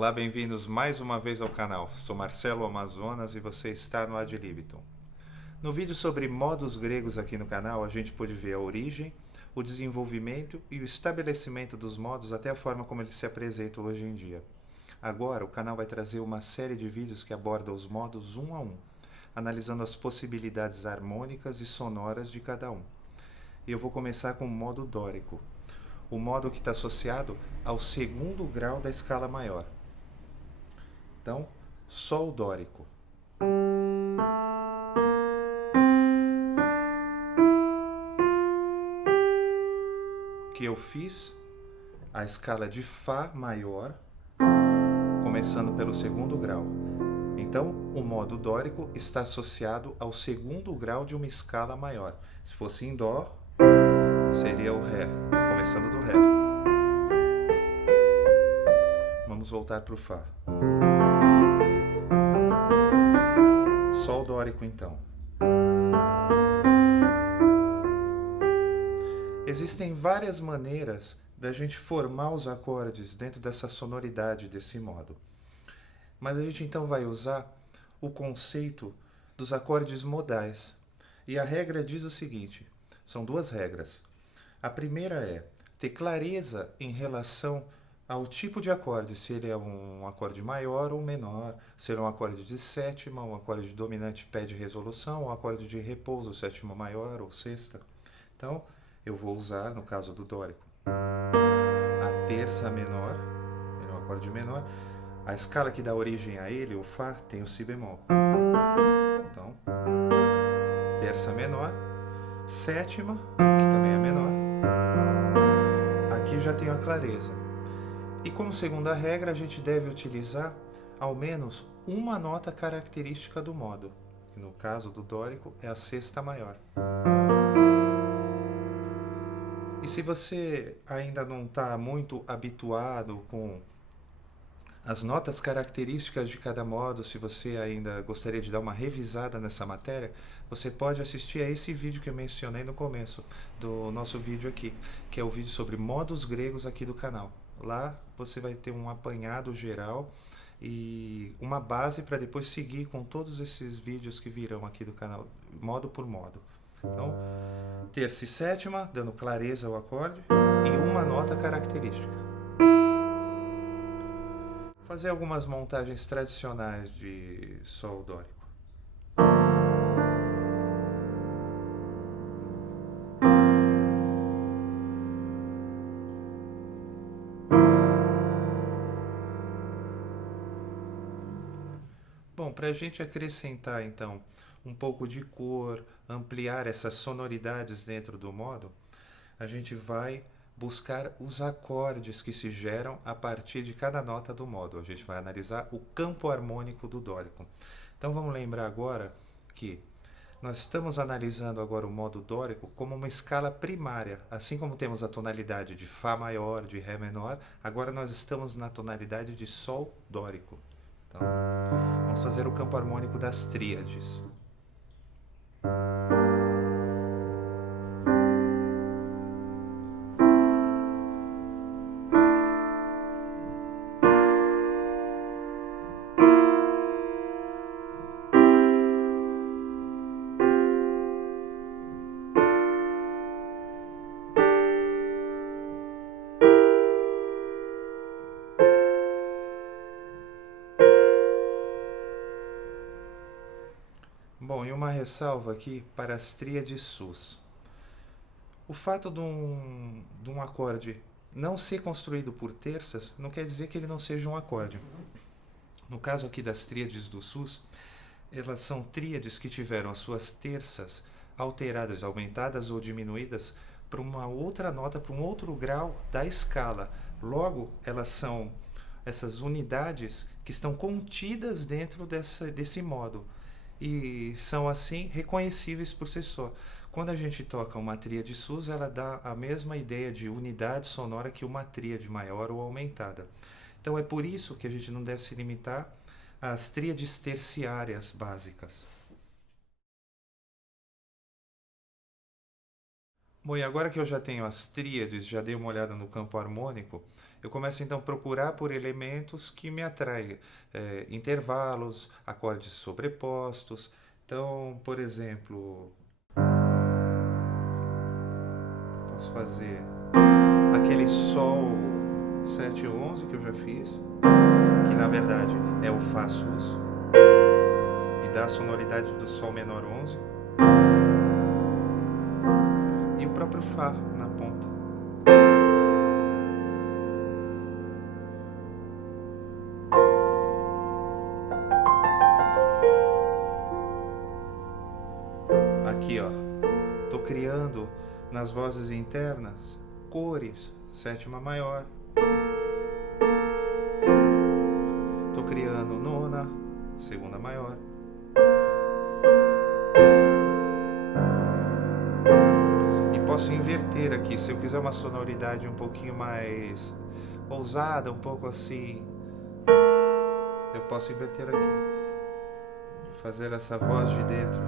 Olá, bem-vindos mais uma vez ao canal. Sou Marcelo Amazonas e você está no Ad Libitum. No vídeo sobre modos gregos aqui no canal, a gente pôde ver a origem, o desenvolvimento e o estabelecimento dos modos até a forma como eles se apresentam hoje em dia. Agora, o canal vai trazer uma série de vídeos que aborda os modos um a um, analisando as possibilidades harmônicas e sonoras de cada um. E eu vou começar com o modo dórico, o modo que está associado ao segundo grau da escala maior. Então, Sol dórico. O que eu fiz? A escala de Fá maior, começando pelo segundo grau. Então, o modo dórico está associado ao segundo grau de uma escala maior. Se fosse em Dó, seria o Ré, começando do Ré. Vamos voltar para o Fá. Sol dórico, então. Existem várias maneiras da gente formar os acordes dentro dessa sonoridade desse modo. Mas a gente então vai usar o conceito dos acordes modais. E a regra diz o seguinte, são duas regras. A primeira é ter clareza em relação ao tipo de acorde, se ele é um acorde maior ou menor, se ele é um acorde de sétima, um acorde de dominante pé de resolução, um acorde de repouso, sétima maior ou sexta. Então, eu vou usar, no caso do dórico, a terça menor, ele é um acorde menor. A escala que dá origem a ele, o Fá, tem o Si bemol. Então, terça menor, sétima, que também é menor. Aqui eu já tenho a clareza. E como segunda regra, a gente deve utilizar ao menos uma nota característica do modo, que no caso do dórico é a sexta maior. E se você ainda não está muito habituado com as notas características de cada modo, se você ainda gostaria de dar uma revisada nessa matéria, você pode assistir a esse vídeo que eu mencionei no começo do nosso vídeo aqui, que é o vídeo sobre modos gregos aqui do canal. Lá você vai ter um apanhado geral e uma base para depois seguir com todos esses vídeos que virão aqui do canal, modo por modo. Então, terça e sétima, dando clareza ao acorde, e uma nota característica. Fazer algumas montagens tradicionais de Sol dórico. Bom, para a gente acrescentar então um pouco de cor, ampliar essas sonoridades dentro do modo, a gente vai buscar os acordes que se geram a partir de cada nota do modo. A gente vai analisar o campo harmônico do dórico. Então vamos lembrar agora que nós estamos analisando agora o modo dórico como uma escala primária. Assim como temos a tonalidade de Fá maior, de Ré menor, agora nós estamos na tonalidade de Sol dórico. Então, vamos fazer o campo harmônico das tríades. Bom, e uma ressalva aqui para as tríades sus. O fato de um acorde não ser construído por terças não quer dizer que ele não seja um acorde. No caso aqui das tríades do sus, elas são tríades que tiveram as suas terças alteradas, aumentadas ou diminuídas para uma outra nota, para um outro grau da escala. Logo, elas são essas unidades que estão contidas dentro desse modo e são assim reconhecíveis por si só. Quando a gente toca uma tríade sus, ela dá a mesma ideia de unidade sonora que uma tríade maior ou aumentada. Então é por isso que a gente não deve se limitar às tríades terciárias básicas. Bom, e agora que eu já tenho as tríades, já dei uma olhada no campo harmônico, Eu começo então a procurar por elementos que me atraem, intervalos, acordes sobrepostos. Então, por exemplo, posso fazer aquele Sol 7/11 que eu já fiz, que na verdade é o Fá sus, e dá a sonoridade do Sol menor 11, e o próprio Fá na ponta. Aqui, ó, tô criando nas vozes internas cores, sétima maior. Tô criando nona, segunda maior. E posso inverter aqui, se eu quiser uma sonoridade um pouquinho mais ousada, um pouco assim, eu posso inverter aqui. Fazer essa voz de dentro.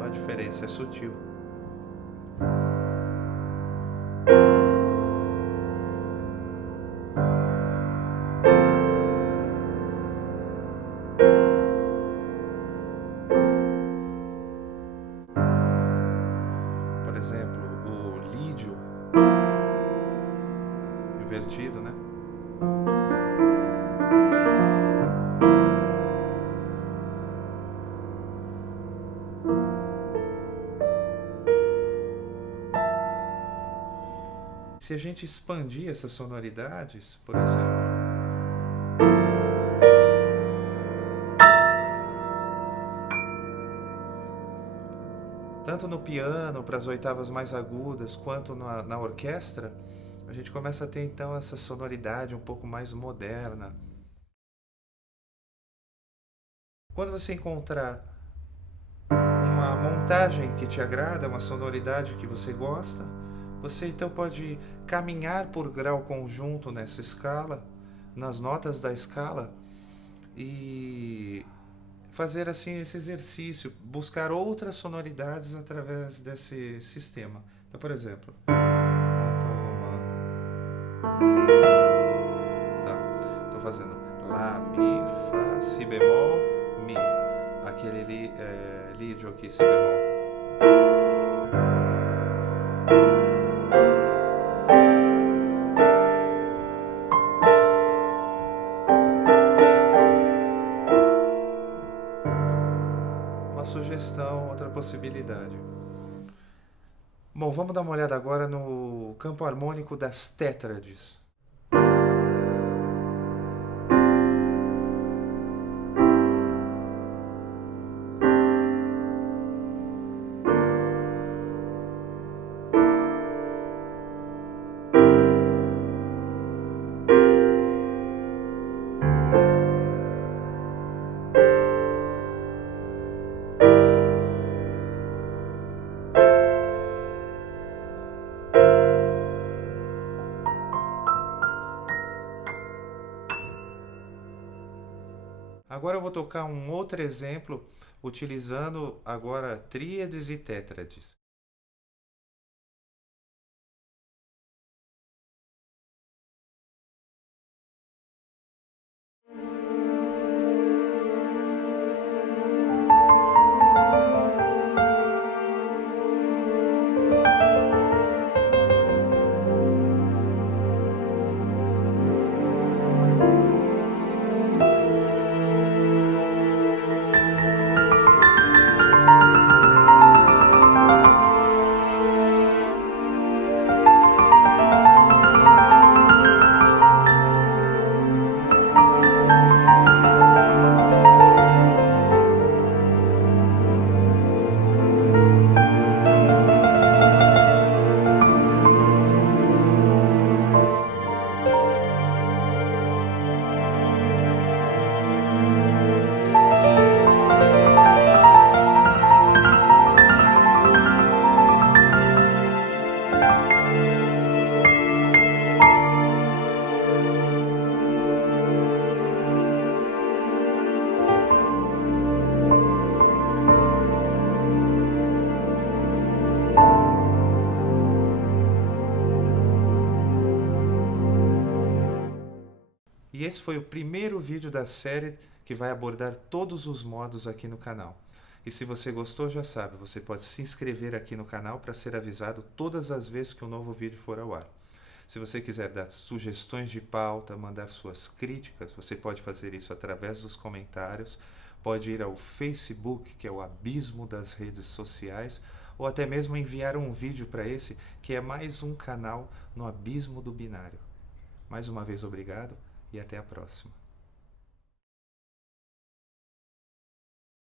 A diferença é sutil. Por exemplo, o lídio invertido, né? Se a gente expandir essas sonoridades, por exemplo, tanto no piano, para as oitavas mais agudas, quanto na orquestra, a gente começa a ter então essa sonoridade um pouco mais moderna. Quando você encontrar uma montagem que te agrada, uma sonoridade que você gosta, você então pode caminhar por grau conjunto nessa escala, nas notas da escala, e fazer assim esse exercício, buscar outras sonoridades através desse sistema. Então, por exemplo, tá, tô fazendo Lá, Mi, Fá, Si bemol, Mi, aquele lídio aqui, Si bemol. Sugestão, outra possibilidade. Bom, vamos dar uma olhada agora no campo harmônico das tétrades. Agora eu vou tocar um outro exemplo utilizando agora tríades e tétrades. E esse foi o primeiro vídeo da série que vai abordar todos os modos aqui no canal. E se você gostou, já sabe, você pode se inscrever aqui no canal para ser avisado todas as vezes que um novo vídeo for ao ar. Se você quiser dar sugestões de pauta, mandar suas críticas, você pode fazer isso através dos comentários, pode ir ao Facebook, que é o abismo das redes sociais, ou até mesmo enviar um vídeo para esse, que é mais um canal no abismo do binário. Mais uma vez, obrigado e até a próxima.